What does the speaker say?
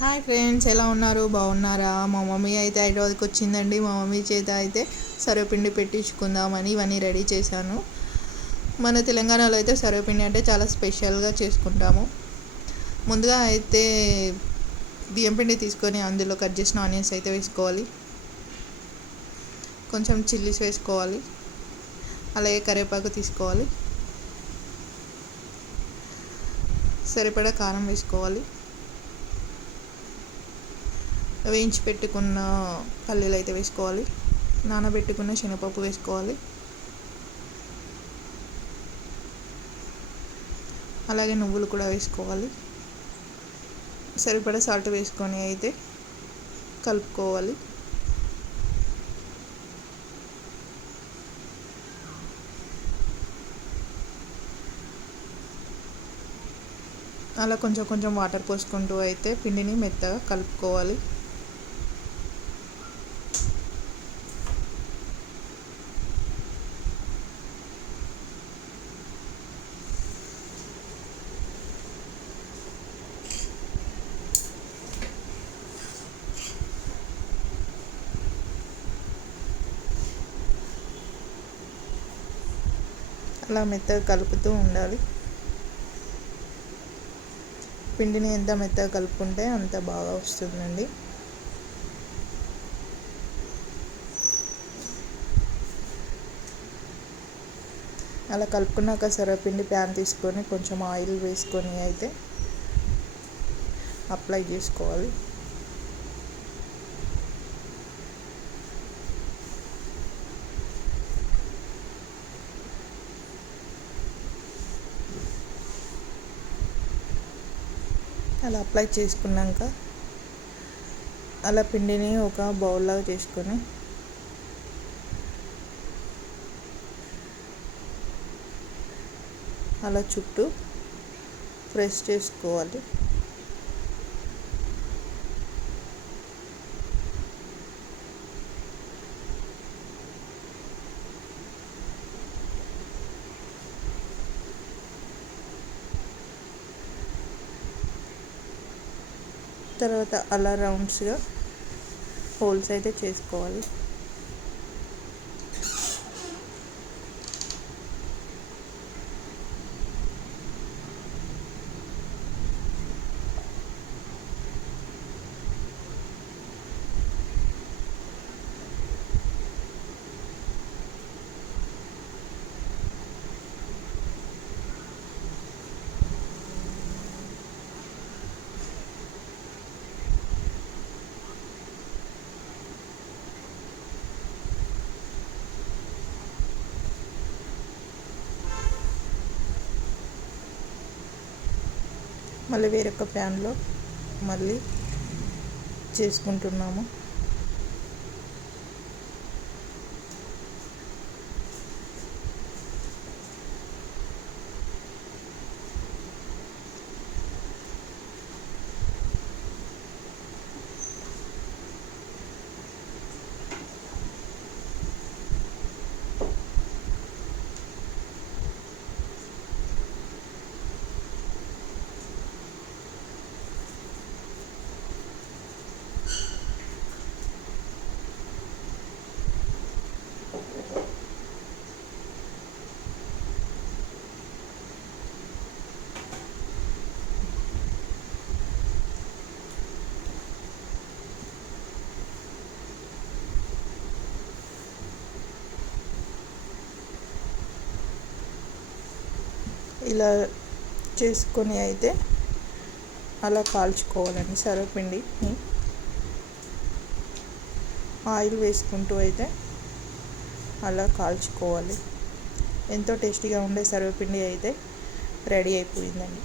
Hi friends ఎలా ఉన్నారు? బాగున్నారా? మా మమ్మీ అయితే హైదరాబాద్కి వచ్చిందండి. మా మమ్మీ చేత అయితే సర్వపిండి పెట్టించుకుందామని ఇవన్నీ రెడీ చేశాను. మన తెలంగాణలో అయితే సర్వపిండి అంటే చాలా స్పెషల్గా చేసుకుంటాము. ముందుగా అయితే బియ్యం పిండి తీసుకొని అందులో కట్ చేసిన ఆనియన్స్ అయితే వేసుకోవాలి. కొంచెం చిల్లీస్ వేసుకోవాలి. అలాగే కరివేపాకు తీసుకోవాలి. సరిపడా కారం వేసుకోవాలి. వేయించి పెట్టుకున్న పల్లీలు అయితే వేసుకోవాలి. నానబెట్టుకున్న శనగపప్పు వేసుకోవాలి. అలాగే నువ్వులు కూడా వేసుకోవాలి. సరిపడా సాల్ట్ వేసుకొని అయితే కలుపుకోవాలి. అలా కొంచెం కొంచెం వాటర్ పోసుకుంటూ అయితే పిండిని మెత్తగా కలుపుకోవాలి. అలా మెత్తగా కలుపుతూ ఉండాలి. పిండిని ఎంత మెత్తగా కలుపుకుంటే అంత బాగా వస్తుందండి. అలా కలుపుకున్నాక సరపిండి ప్యాన్ తీసుకొని కొంచెం ఆయిల్ వేసుకొని అయితే అప్లై చేసుకోవాలి. అలా అప్లై చేసుకున్నాక అలా పిండిని ఒక బౌల్లాగా చేసుకొని అలా చుట్టూ ప్రెస్ చేసుకోవాలి. తర్వాత అలా రౌండ్స్గా హోల్స్ అయితే చేసుకోవాలి. మళ్ళీ వేరొక ప్యాన్లో మళ్ళీ చేసుకుంటున్నాము. ఇలా చేసుకొని అయితే అలా కాల్చుకోవాలండి సర్వపిండిని ఆయిల్ వేసుకుంటూ అయితే అలా కాల్చుకోవాలి. ఎంతో టేస్టీగా ఉండే సర్వపిండి అయితే రెడీ అయిపోయిందండి.